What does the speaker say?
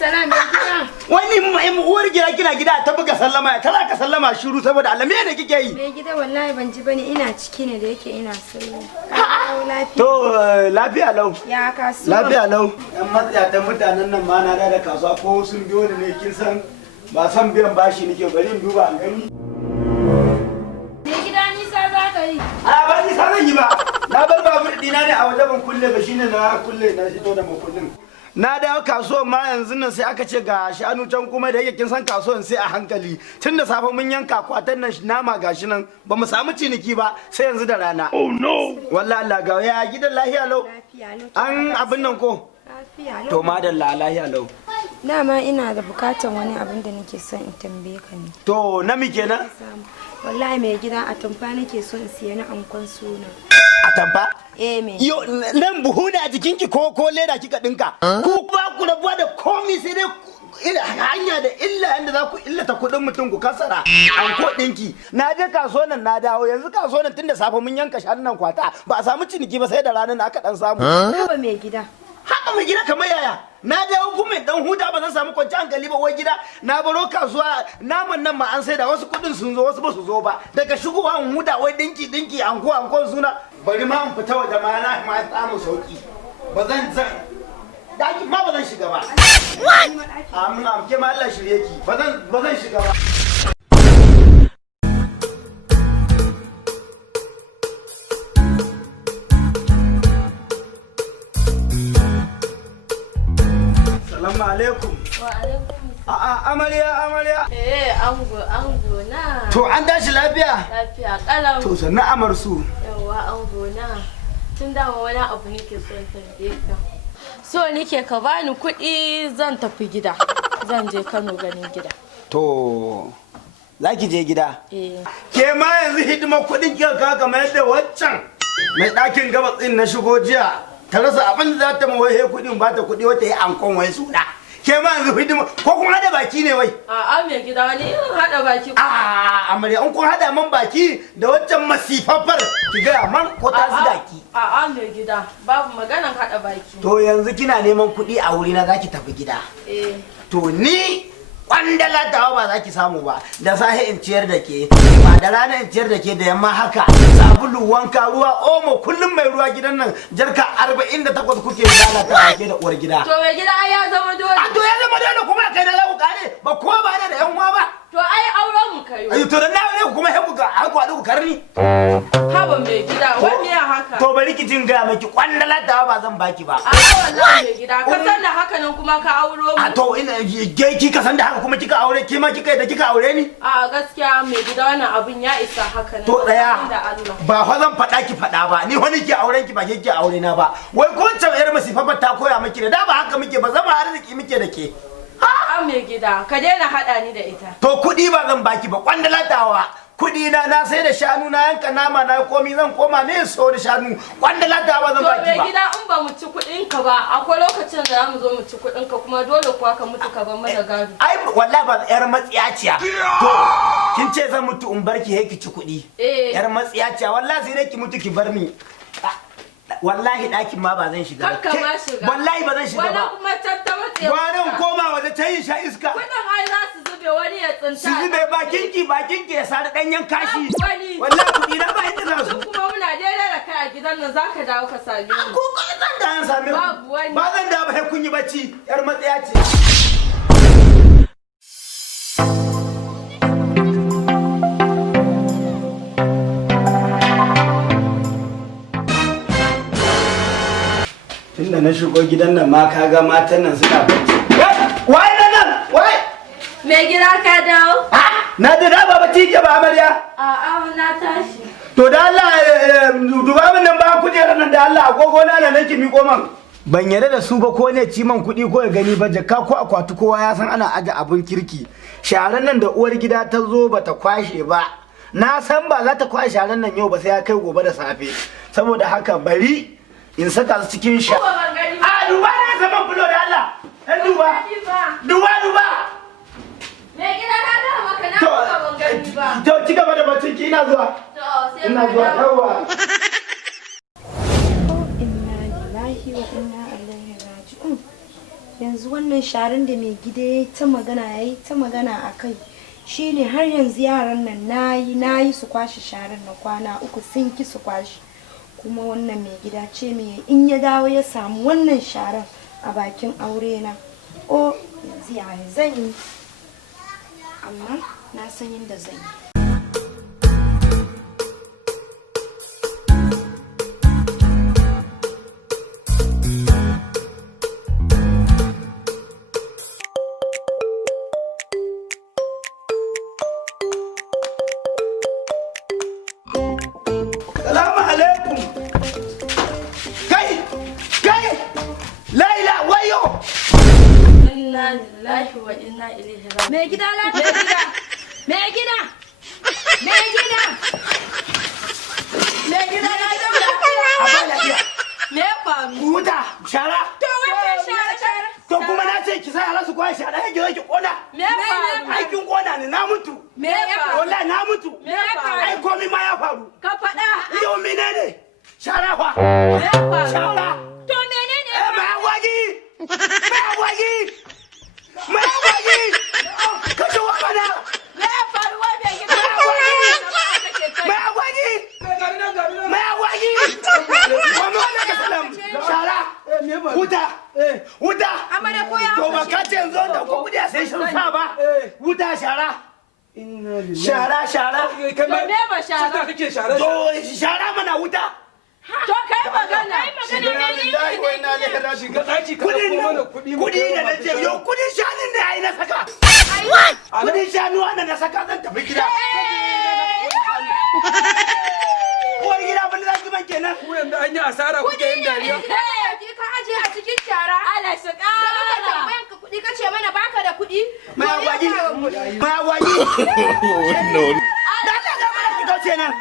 salam ya gida. Wani uwar gida kina gida ta buga sallama ta ka sallama shiru saboda Allah me ne kike yi? Me gida wallahi ban ji bane ina ciki ne da yake ina sallah. To lafiya lau. Ya kasuwa. Lafiya lau. Dan matsaya ta mutanen nan ma na da kasuwa ko sun biyo da ne kin san ba san biyan bashi nake bari in duba an gani. Me gida nisa za ka yi? A ba ni sanan yi ba. Na bar babur dina ne a waje ban kulle ba shine na kulle na fito da makullin. Na dawo kasuwar ma yanzu nan sai aka ce ga shanu can kuma da yake kin san kasuwar sai a hankali tun da safe mun yanka kwatan nan nama gashi nan ba mu samu ciniki ba sai yanzu da rana. Oh no. Wallahi Allah ga ya gidan lahiya lau. An abin nan ko? Lafiya lau. To madalla lahiya lau. Dama ina da bukatan wani abin da nake son in tambaye ka ne. To na mi kenan? Wallahi mai gida a tamfa nake so in siya na ankon suna. A tamfa? Me. Yo nan buhu da a jikinki ko leda kika dinka. Ku ba ku rabuwa da komi sai dai hanya da illa yanda za ku illata kuɗin mutum ku kasara an ko ɗinki. Na je kasuwa nan na dawo yanzu kasuwa nan tun da safe mun yanka shanun nan kwata ba a samu ciniki ba sai da ranar na aka dan samu. Ba mai gida. Haka mai gida kamar yaya? Na dawo kuma dan huta ba zan samu kwanci hankali ba wai gida na baro kasuwa naman nan ma an sai da wasu kuɗin sun zo wasu ba su zo ba daga shigowa in huta wai dinki anko suna bari ma in fita waje ma na ma samu sauki ba zan daki ma ba zan shiga ba. Amma ke ma Allah shirye ki ba zan shiga ba. Assalamu alaikum. Wa alaikum. Amarya. Ango na. To an tashi lafiya? Lafiya kalau. To sannan amarsu. Yawwa ango na. Tun dama wani abu nake son tambaye ka. So nake ka bani kuɗi zan tafi gida. Zan je Kano ganin gida. To za ki je gida? Ke ma yanzu hidimar kuɗin kika ka kamar yadda waccan mai ɗakin gabas ɗin na shigo jiya ta rasa abin da za ta mawaye kuɗin ba ta kuɗi wata yi ankon wai suna. Ke ma yanzu hidima ko kun hada baki ne wai? A'a mai gida wani irin hada baki. Amarya an kun hada man baki da waccan masifafar ki gaya man ko ta zuga ki. A'a mai gida babu maganan hada baki. To yanzu kina neman kuɗi a wurina za ki tafi gida. To ni kwandala tawa ba za ki samu ba da sahi in ciyar da ke ba da rana in ciyar da ke da yamma haka sabulu wanka ruwa omo kullum mai ruwa gidan nan jarka 48 kuke lalata ke da uwar gida. To mai gida ai ya zama dole. To ya zama dole kuma kai da lau kare ba ko ba da yan uwa ba. To ai auren mu kayo. To da na aure kuma he ku ga ku haɗu ku karni. Haba mai gida wai me ya haka? To bari ki jin gaya miki kwandala tawa ba zan baki ba. Wallahi mai gida ka san da haka nan kuma ka auro mu. To ina kika san da haka kuma kika aure ke ma kika da kika aure ni? Gaskiya mai gida wannan abun ya isa haka nan. To daya ba fa zan faɗa ki faɗa ba ni wani ke auren ki ba ke ke aure na ba wai ko wancan yar masifafar ta koya miki da ba haka muke ba zama arziki muke da ke. Mai gida ka daina haɗa ni da ita. To kuɗi ba zan baki ba kwandala tawa kuɗi na sai da shanu na yanka nama na komi zan koma ne so da shanu kwandala tawa zan baki ba. To mai gida in ba mu ci kuɗin ka ba akwai lokacin da zamu zo mu ci kuɗin ka kuma dole kuwa ka mutu ka bar mana gado. Ai wallahi ba yar matsiyaciya. To kin ce zan mutu in barki he ki ci kuɗi. Yar matsiyaciya wallahi sai dai ki mutu ki bar ni. Wallahi ɗakin ma ba zan shiga ba. Wallahi ba zan shiga ba. Wannan kuma tattama tsaye. Wannan koma waje ta yin sha iska. Kuɗin ai za su zube wani ya tsinta. Su zube bakinki ya sari ɗanyen kashi. Wallahi kuɗi na ba inda za su. Kuma muna daidai da kai a gidan nan za ka dawo ka same mu. Ko zan da an same mu. Babu wani. Ba zan dawo ba sai kun yi bacci. Yar matsaya ce. Tunda na shigo gidan nan ma kaga matan nan suna bacci. Wai nan! Wai! Me gida ka dawo? Na da ba bacci ke ba amarya. A'a na tashi. To da Allah duba min nan ba kujerar nan da Allah agogo na nan ki miko man. Ban yarda da su ba ko ne ci man kuɗi ko ya gani ba jakka ko akwati kowa ya san ana aje abin kirki. Sharan nan da uwar gida ta zo bata kwashe ba. Na san ba za ta kwashe sharan nan yau ba sai ya kai gobe da safe. Saboda haka bari in saka su cikin sha. Duba na zaman bulo da Allah. Duba. Me gida na da maka na ban gani ba. To ci gaba da bacin ki ina zuwa. Ina zuwa yawa. Inna lillahi wa inna ilaihi raji'un. yanzu wannan sharan da mai gida ya yi ta magana a kai shine har yanzu yaran nan nayi su kwashe sharan na kwana 3 sun ki su kwashe, kuma wannan mai gida ce me in ya dawo ya samu wannan sharan a bakin aure na yanzu ya zan yi, amma na san yadda zan yi. Salamu alaikum. Kai, Laila wayo. Inna lillahi wa inna ilaihi raji'un. Mai gida lafiya. Mai gida lafiya. Me ya faru? Huta, shara. To wancan shara. To kuma na ce ki sa yara su kwashe shara yake zaki kona. Me ya faru? Aikin kona ne na mutu. Me ya faru? Wallahi na mutu. Me ya faru? Ai komai ma ya faru. Ka faɗa. Yau menene? Shara fa. Me ya faru? Shara. To menene? Mai agwagi. Kashe wa mana. Me ya faru wa mai gida? Mai agwagi. Mama ka salam. Shara. Wuta. Amara ko ya To ba ka ce yanzu da ko kudi a sai shan sa ba. Wuta shara. Shara. To me ba shara? To shara mana wuta. To kai magana. Kudi da na ce yau kudin shanun da ai na saka. Kudin shanu wanda na saka zan tafi gida. Uwar gida ban da zaki ban kenan. Ku yanzu an yi asara kuke yin dariya. ka aje a cikin shara. Allah shi Da muka tambayan ka kuɗi kace mana baka da kuɗi. Mai agwagi. Da Allah da mana ki kauce nan.